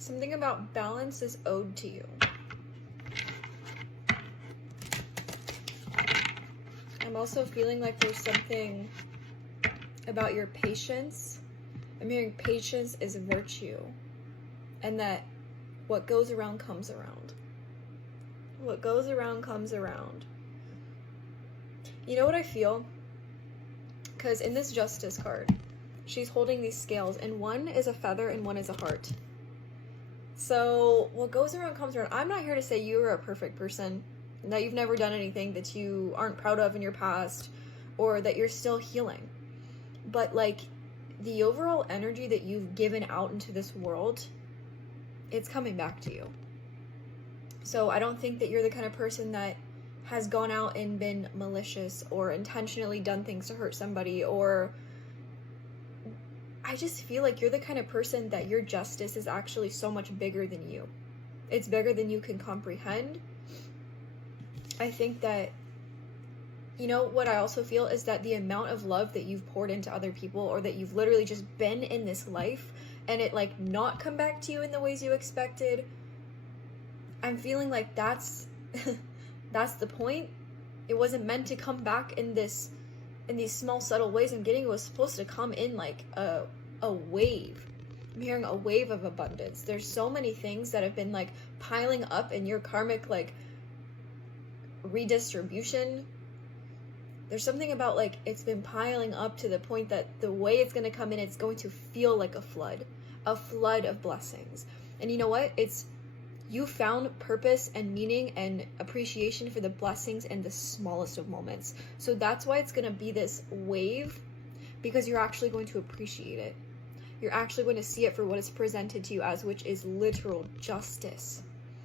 Something about balance is owed to you. I'm also feeling like there's something about your patience. I'm hearing patience is a virtue, and that what goes around comes around. What goes around comes around. You know what I feel? Because in this Justice card, she's holding these scales, and one is a feather and one is a heart. So what goes around comes around. I'm not here to say you are a perfect person, that you've never done anything that you aren't proud of in your past, or that you're still healing. But like, the overall energy that you've given out into this world, it's coming back to you. So I don't think that you're the kind of person that has gone out and been malicious or intentionally done things to hurt somebody, or I just feel like you're the kind of person that your justice is actually so much bigger than you. It's bigger than you can comprehend. I think that, you know, what I also feel is that the amount of love that you've poured into other people, or that you've literally just been in this life and it like not come back to you in the ways you expected, I'm feeling like that's that's the point. It wasn't meant to come back in these small subtle ways. I'm getting it was supposed to come in like a wave. I'm hearing a wave of abundance. There's so many things that have been like piling up in your karmic like redistribution. There's something about like it's been piling up to the point that the way it's going to come in, it's going to feel like a flood of blessings. And you know what? It's you found purpose and meaning and appreciation for the blessings in the smallest of moments. So that's why it's going to be this wave, because you're actually going to appreciate it. You're actually going to see it for what it's presented to you as, which is literal justice.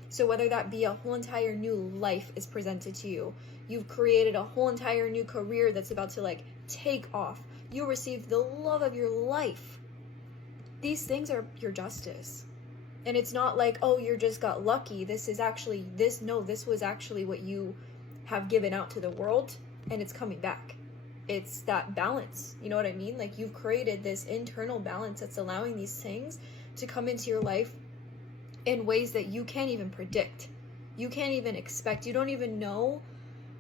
So whether that be a whole entire new life is presented to you, you've created a whole entire new career that's about to like take off, you received the love of your life. These things are your justice. And it's not like, oh, you just got lucky. This was actually what you have given out to the world, and it's coming back. It's that balance. You know what I mean? Like, you've created this internal balance that's allowing these things to come into your life in ways that you can't even predict. You can't even expect. You don't even know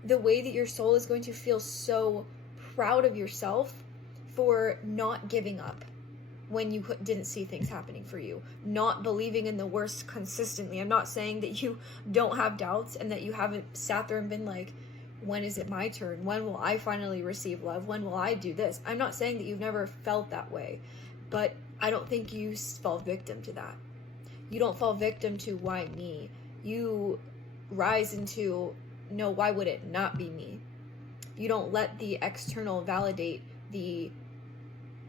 the way that your soul is going to feel so proud of yourself for not giving up when you didn't see things happening for you, not believing in the worst consistently. I'm not saying that you don't have doubts and that you haven't sat there and been like, when is it my turn? When will I finally receive love? When will I do this? I'm not saying that you've never felt that way, but I don't think you fall victim to that. You don't fall victim to why me. You rise into, no, why would it not be me? You don't let the external validate the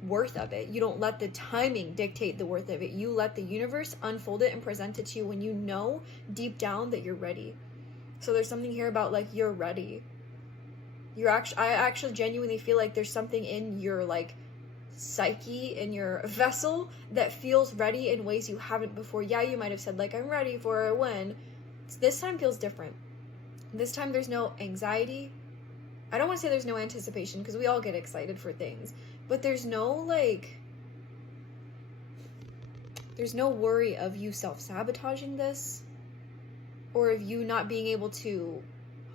worth of it. You don't let the timing dictate the worth of it. You let the universe unfold it and present it to you when you know deep down that you're ready. So there's something here about like, you're ready. I actually genuinely feel like there's something in your like psyche, in your vessel, that feels ready in ways you haven't before. Yeah, you might have said like, I'm ready for it when. This time feels different. This time there's no anxiety. I don't want to say there's no anticipation, because we all get excited for things, but there's no like, there's no worry of you self-sabotaging this, or of you not being able to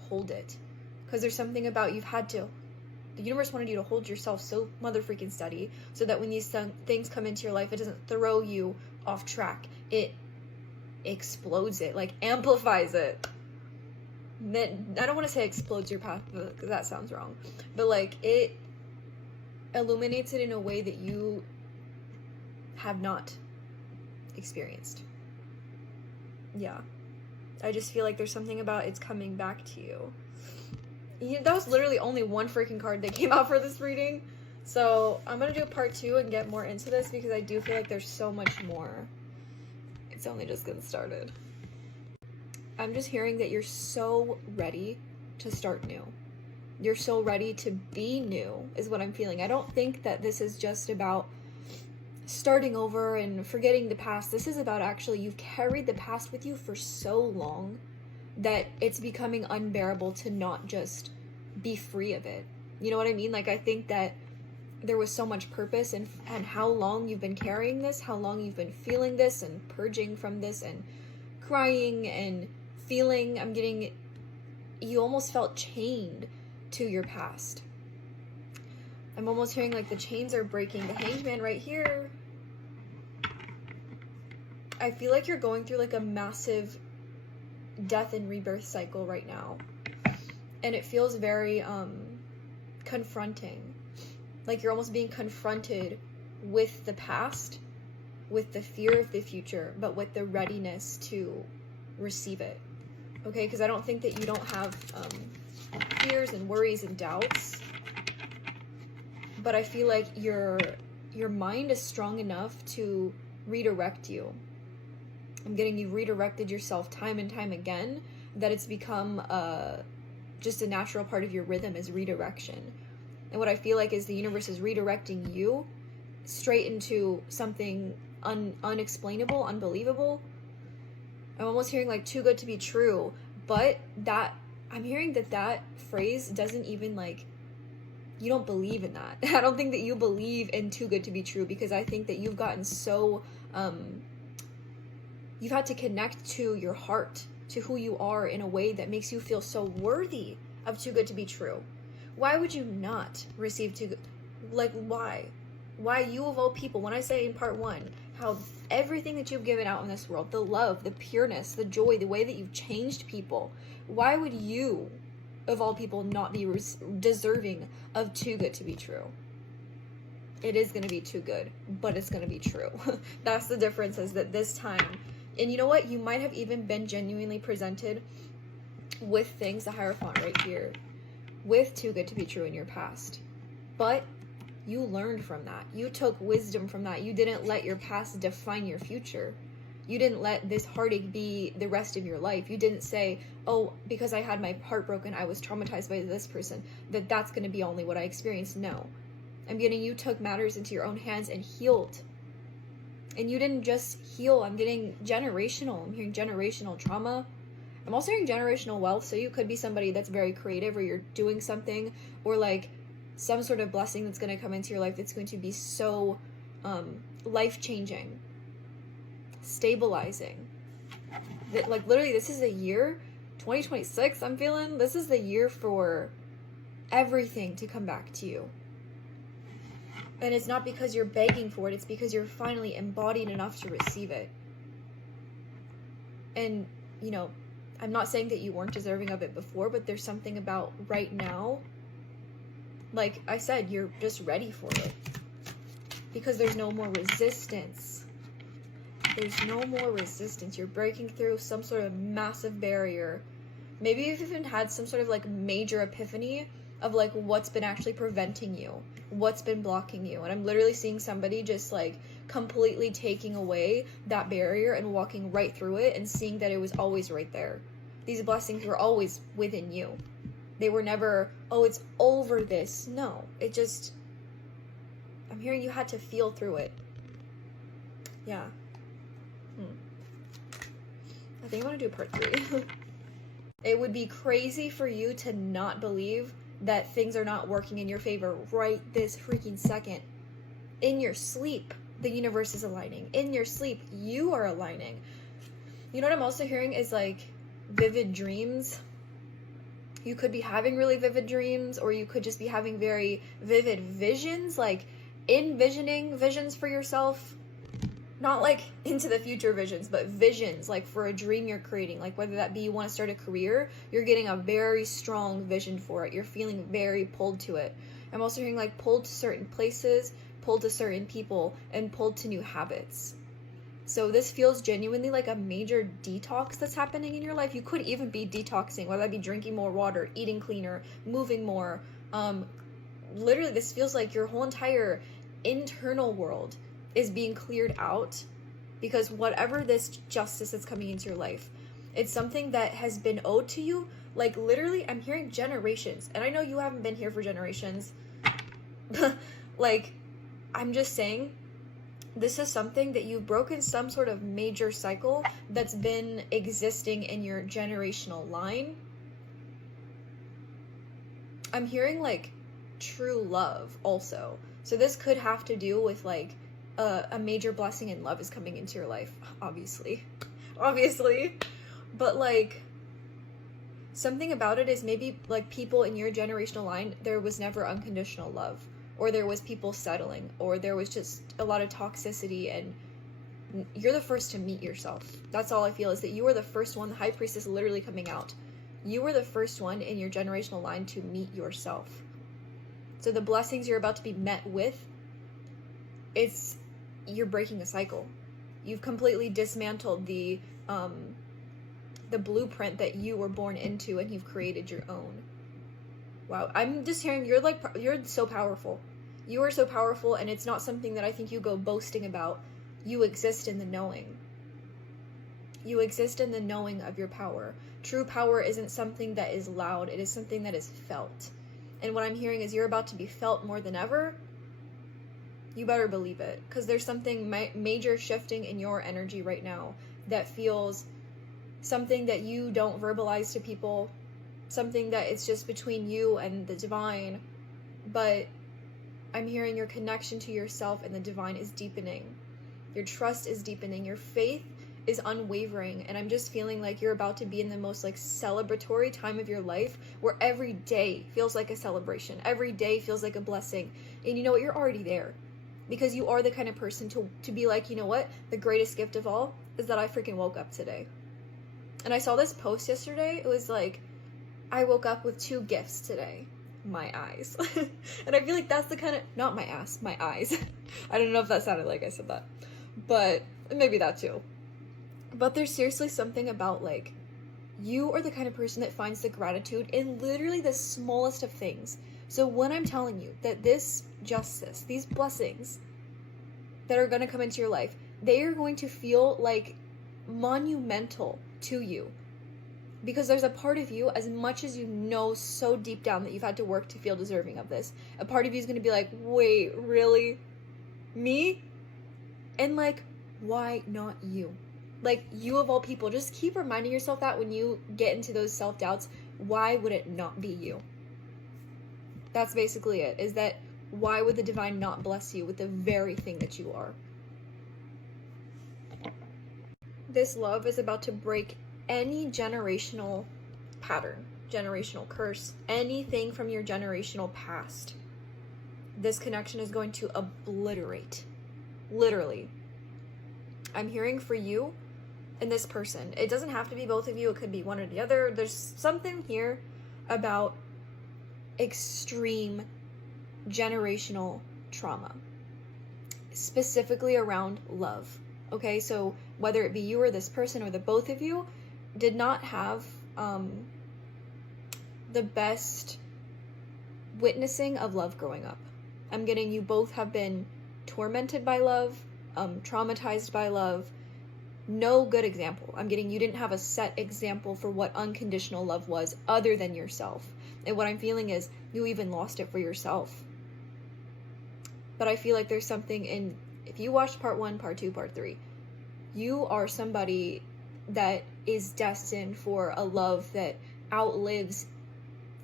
hold it. Because there's something about the universe wanted you to hold yourself so mother freaking steady, so that when these things come into your life, it doesn't throw you off track. It explodes it, like amplifies it. I don't want to say explodes your path, because that sounds wrong, but like it illuminates it in a way that you have not experienced. Yeah, I just feel like there's something about it's coming back to you. That was literally only one freaking card that came out for this reading, so I'm gonna do a part 2 and get more into this, because I do feel like there's so much more. It's only just getting started. I'm just hearing that you're so ready to start new. You're so ready to be new, is what I'm feeling. I don't think that this is just about starting over and forgetting the past. This is about actually, you've carried the past with you for so long that it's becoming unbearable to not just be free of it. You know what I mean? Like, I think that there was so much purpose and how long you've been carrying this, how long you've been feeling this and purging from this and crying and feeling. I'm getting, you almost felt chained to your past. I'm almost hearing like the chains are breaking. The Hanged Man right here. I feel like you're going through like a massive death and rebirth cycle right now. And it feels very confronting. Like you're almost being confronted with the past, with the fear of the future, but with the readiness to receive it. Okay, because I don't think that you don't have fears and worries and doubts. But I feel like your mind is strong enough to redirect you. I'm getting you redirected yourself time and time again, that it's become just a natural part of your rhythm is redirection. And what I feel like is the universe is redirecting you straight into something unexplainable, unbelievable. I'm almost hearing like too good to be true, but that I'm hearing that phrase doesn't even like, you don't believe in that. I don't think that you believe in too good to be true, because I think that you've gotten so, you've had to connect to your heart, to who you are in a way that makes you feel so worthy of too good to be true. Why would you not receive too good? Like, why? Why you of all people? When I say in part 1, how everything that you've given out in this world, the love, the pureness, the joy, the way that you've changed people, why would you of all people not be deserving of too good to be true? It is going to be too good, but it's going to be true. That's the difference, is that this time, and you know what, you might have even been genuinely presented with things, the Hierophant right here, with too good to be true in your past, but you learned from that. You took wisdom from that. You didn't let your past define your future. You didn't let this heartache be the rest of your life. You didn't say, oh, because I had my heart broken, I was traumatized by this person, that's going to be only what I experienced. No. I'm getting you took matters into your own hands and healed. And you didn't just heal. I'm getting generational. I'm hearing generational trauma. I'm also hearing generational wealth. So you could be somebody that's very creative, or you're doing something, or like some sort of blessing that's going to come into your life that's going to be so life-changing, stabilizing. That, like, literally, this is a year, 2026, I'm feeling, this is the year for everything to come back to you. And it's not because you're begging for it, it's because you're finally embodied enough to receive it. And, you know, I'm not saying that you weren't deserving of it before, but there's something about right now, like I said, you're just ready for it. Because there's no more resistance. There's no more resistance. You're breaking through some sort of massive barrier. Maybe you've even had some sort of like major epiphany of like what's been actually preventing you, what's been blocking you. And I'm literally seeing somebody just like completely taking away that barrier and walking right through it and seeing that it was always right there. These blessings were always within you. They were never, oh, it's over this. No, it just, I'm hearing you had to feel through it. Yeah. I think I want to do part 3. It would be crazy for you to not believe that things are not working in your favor right this freaking second. In your sleep, the universe is aligning. In your sleep, you are aligning. You know what I'm also hearing is like vivid dreams. You could be having really vivid dreams, or you could just be having very vivid visions, like envisioning visions for yourself. Not like into the future visions, but visions, like for a dream you're creating. Like whether that be you want to start a career, you're getting a very strong vision for it. You're feeling very pulled to it. I'm also hearing like pulled to certain places, pulled to certain people, and pulled to new habits. So this feels genuinely like a major detox that's happening in your life. You could even be detoxing, whether that be drinking more water, eating cleaner, moving more. Literally, this feels like your whole entire internal world is being cleared out, because whatever this justice that's coming into your life, it's something that has been owed to you. Like literally, I'm hearing generations, and I know you haven't been here for generations. Like, I'm just saying, this is something that you've broken some sort of major cycle that's been existing in your generational line. I'm hearing like true love also. So this could have to do with like a major blessing in love is coming into your life, obviously. But like something about it is maybe like people in your generational line, there was never unconditional love, or there was people settling, or there was just a lot of toxicity, and you're the first to meet yourself. That's all I feel, is that you were the first one. The high priestess literally coming out. You were the first one in your generational line to meet yourself. So the blessings you're about to be met with, you're breaking a cycle. You've completely dismantled the blueprint that you were born into, and you've created your own. Wow, I'm just hearing you're so powerful. You are so powerful, and it's not something that I think you go boasting about. You exist in the knowing. You exist in the knowing of your power. True power isn't something that is loud, it is something that is felt. And what I'm hearing is you're about to be felt more than ever. You better believe it, because there's something major shifting in your energy right now that feels something that you don't verbalize to people, something that it's just between you and the divine. But I'm hearing your connection to yourself and the divine is deepening. Your trust is deepening. Your faith is unwavering. And I'm just feeling like you're about to be in the most like celebratory time of your life, where every day feels like a celebration. Every day feels like a blessing. And you know what? You're already there, because you are the kind of person to be like, you know what? The greatest gift of all is that I freaking woke up today. And I saw this post yesterday. It was like, I woke up with 2 gifts today. My eyes. And I feel like that's the kind of, not my ass, my eyes. I don't know if that sounded like I said that, but maybe that too. But there's seriously something about like, you are the kind of person that finds the gratitude in literally the smallest of things. So when I'm telling you that this justice, these blessings that are going to come into your life, they are going to feel like monumental to you, because there's a part of you, as much as you know so deep down that you've had to work to feel deserving of this, a part of you is going to be like, wait, really? Me? And like, why not you? Like, you of all people, just keep reminding yourself that when you get into those self-doubts, why would it not be you? That's basically it, is that why would the divine not bless you with the very thing that you are? This love is about to break any generational pattern, generational curse, anything from your generational past. This connection is going to obliterate. Literally. I'm hearing for you and this person. It doesn't have to be both of you. It could be one or the other. There's something here about extreme generational trauma, specifically around love. Okay, so whether it be you or this person, or the both of you did not have the best witnessing of love growing up. I'm getting you both have been tormented by love, traumatized by love. No good example. I'm getting you didn't have a set example for what unconditional love was other than yourself. And what I'm feeling is you even lost it for yourself. But I feel like there's something in, if you watched part 1, part 2, part 3, you are somebody that is destined for a love that outlives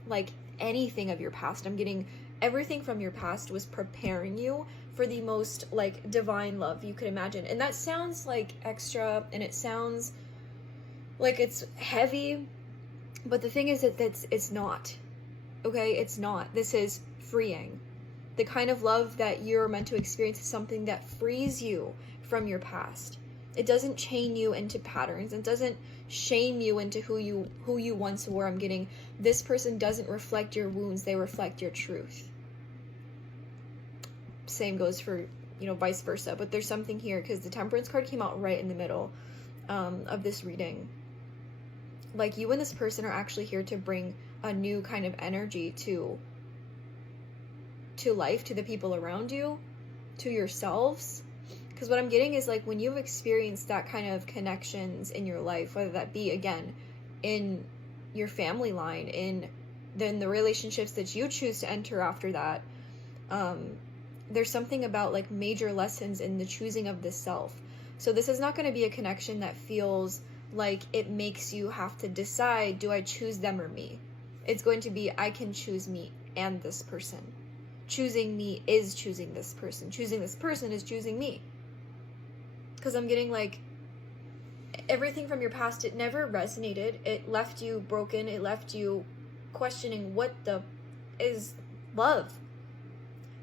like anything of your past. I'm getting everything from your past was preparing you for the most like divine love you could imagine. And that sounds like extra, and it sounds like it's heavy, but the thing is that it's not. Okay, it's not. This is freeing. The kind of love that you're meant to experience is something that frees you from your past. It doesn't chain you into patterns. It doesn't shame you into who you once were. I'm getting this person doesn't reflect your wounds. They reflect your truth. Same goes for, vice versa. But there's something here, because the Temperance card came out right in the middle of this reading. Like, you and this person are actually here to bring a new kind of energy to life, to the people around you, to yourselves. Because what I'm getting is, like, when you've experienced that kind of connections in your life, whether that be, again, in your family line, in then the relationships that you choose to enter after that, there's something about, like, major lessons in the choosing of the self. So this is not going to be a connection that feels like it makes you have to decide, do I choose them or me? It's going to be, I can choose me and this person. choosing me is choosing this person. Choosing this person is choosing me. Because I'm getting like, everything from your past, it never resonated. It left you broken. It left you questioning what the is love.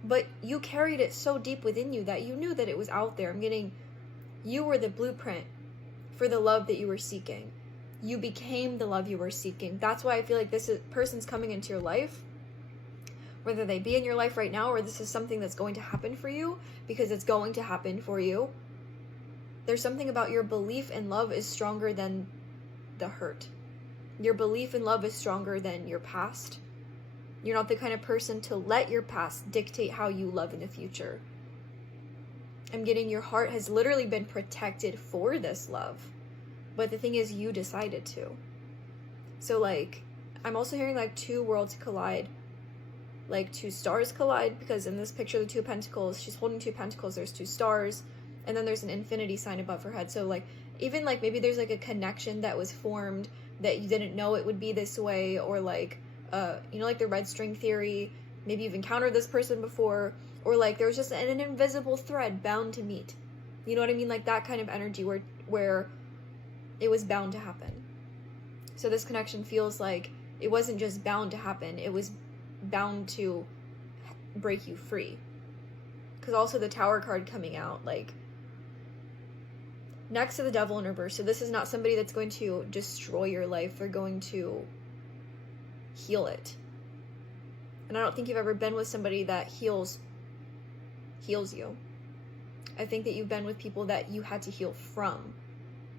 But you carried it so deep within you that you knew that it was out there. I'm getting, you were the blueprint for the love that you were seeking. You became the love you were seeking. That's why I feel like person's coming into your life, whether they be in your life right now or this is something that's going to happen for you, because it's going to happen for you. There's something about your belief in love is stronger than the hurt. Your belief in love is stronger than your past. You're not the kind of person to let your past dictate how you love in the future. I'm getting your heart has literally been protected for this love. But the thing is, you decided to. So like, I'm also hearing like two worlds collide. Like two stars collide, because in this picture, the Two of Pentacles, she's holding two pentacles, there's two stars, and then there's an infinity sign above her head. So like, even like maybe there's like a connection that was formed that you didn't know it would be this way, or like, you know, like the red string theory, maybe you've encountered this person before, or like there was just an invisible thread bound to meet. You know what I mean? Like that kind of energy where it was bound to happen. So this connection feels like it wasn't just bound to happen, it was bound to break you free. Because also the Tower card coming out, like, next to the Devil in reverse. So this is not somebody that's going to destroy your life. They're going to heal it. And I don't think you've ever been with somebody that heals you. I think that you've been with people that you had to heal from.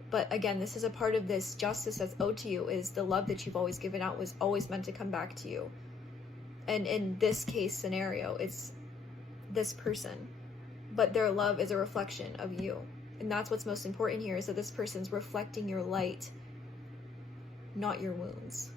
But again, this is a part of this justice that's owed to you, is the love that you've always given out was always meant to come back to you. And in this case scenario, it's this person. But their love is a reflection of you. And that's what's most important here, is that this person's reflecting your light, not your wounds.